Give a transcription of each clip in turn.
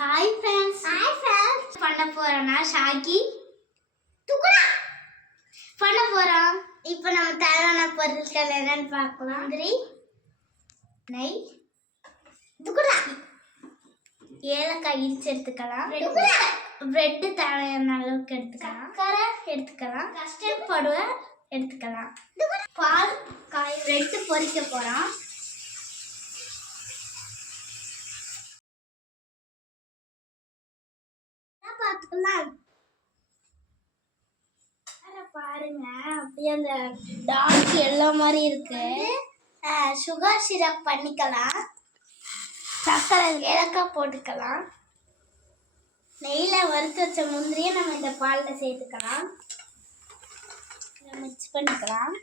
Hi friends பண்ண போறோம்னா ஷாக்கி துக்குடா பண்ண போறோம். இப்போ நம்ம தேவையான பொருட்கள் என்னன்னு பார்க்கலாம். முந்திரி, நெய், துக்குடா, ஏலக்காய் இடிச்சு எடுத்துக்கலாம். பிரெட் தேவையான அளவுக்கு எடுத்துக்கலாம். சக்கரை எடுத்துக்கலாம். கஸ்டர்ட் பவுடர் எடுத்துக்கலாம். பால் காய் பிரெட் பொரிக்க போறோம். பார்த்துக்கலாம். பாருங்க அப்படியே அந்த டார்க் எல்லோ மாதிரி இருக்கு. சுகர் சிரப் பண்ணிக்கலாம். சக்கரை ஏலக்காய் போட்டுக்கலாம். நெய்யில் வறுத்து வச்ச முந்திரியை நம்ம இந்த பாலில் சேர்த்துக்கலாம். மிக்ஸ் பண்ணிக்கலாம்.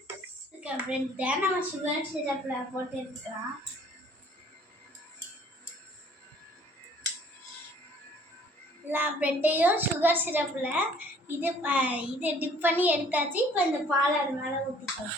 பிரெட்டை நம்ம சுகர் சிரப்பில் போட்டு எடுத்துக்கலாம். எல்லா பிரெட்டையும் சுகர் சிரப்பில் இது டிப் பண்ணி எடுத்தாச்சு. இப்போ இந்த பால் அது மேலே ஊற்றிக்கலாம்.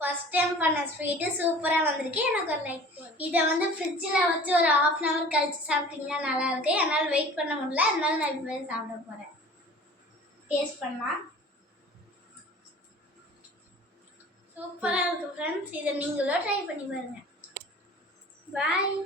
ஃபர்ஸ்ட் டைம் பண்ண ஸ்வீட்டு சூப்பராக வந்திருக்கு. எனக்கு ஒரு லைக். இதை ஃப்ரிட்ஜில் வச்சு ஒரு 1/2 hour கழிச்சு சாப்பிட்டீங்கன்னா நல்லாயிருக்கு. என்னால் வெயிட் பண்ண முடியல, அதனால நான் இப்போ சாப்பிட போகிறேன். டேஸ்ட் பண்ணலாம். சூப்பராக இருக்குது ஃப்ரெண்ட்ஸ். இதை நீங்களும் ட்ரை பண்ணி பாருங்கள். பாய்.